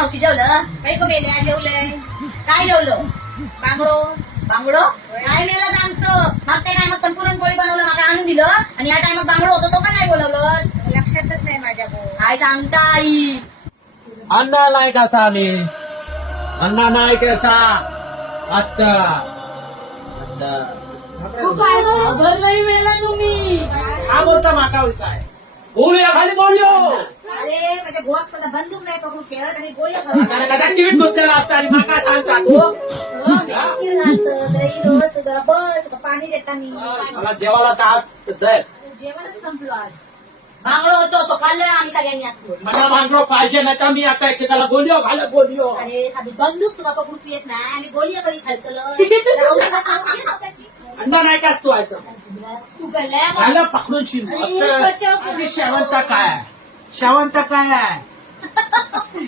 मावशी जेवलं काही का मेल्या जेवलंय काय जेवलं बांगडो बांगडो काय मेला सांगतो मागच्या टायमात पण पुरणपोळी बनवलं मला आणून दिलं आणि या टायमात बांगडो होतो तो का नाही बोलवलं लक्षातच नाही माझ्या काय सांगता आई अण्णा नाही कसा आम्ही अण्णा नाही कसा आत्ता भरलंही मेला तुम्ही हा बोलता माका विषय बोलूया खाली बोलूयो अरे माझ्या भोवाक सुद्धा बंदूक नाही पकडून ठेवत आणि बोललं त्याला कदा टीव्हीत बसलेला असता आणि माका सांगता तू बस पाणी देता मी मला जेवायला तास दस जेवणच संपलो आज बांगडो होतो तो खाल्लं आम्ही सगळ्यांनी असतो मला भांडलो पाहिजे नाही तर मी आता एकेकाला बोलियो घालत बोलियो अरे साधी बंदूक तुला पकडून पियत नाही आणि बोली कधी खालतलं अण्णा नाही का तू असं तू गल्ल्या घाला पकडून शिन शेवंत काय शेवंत काय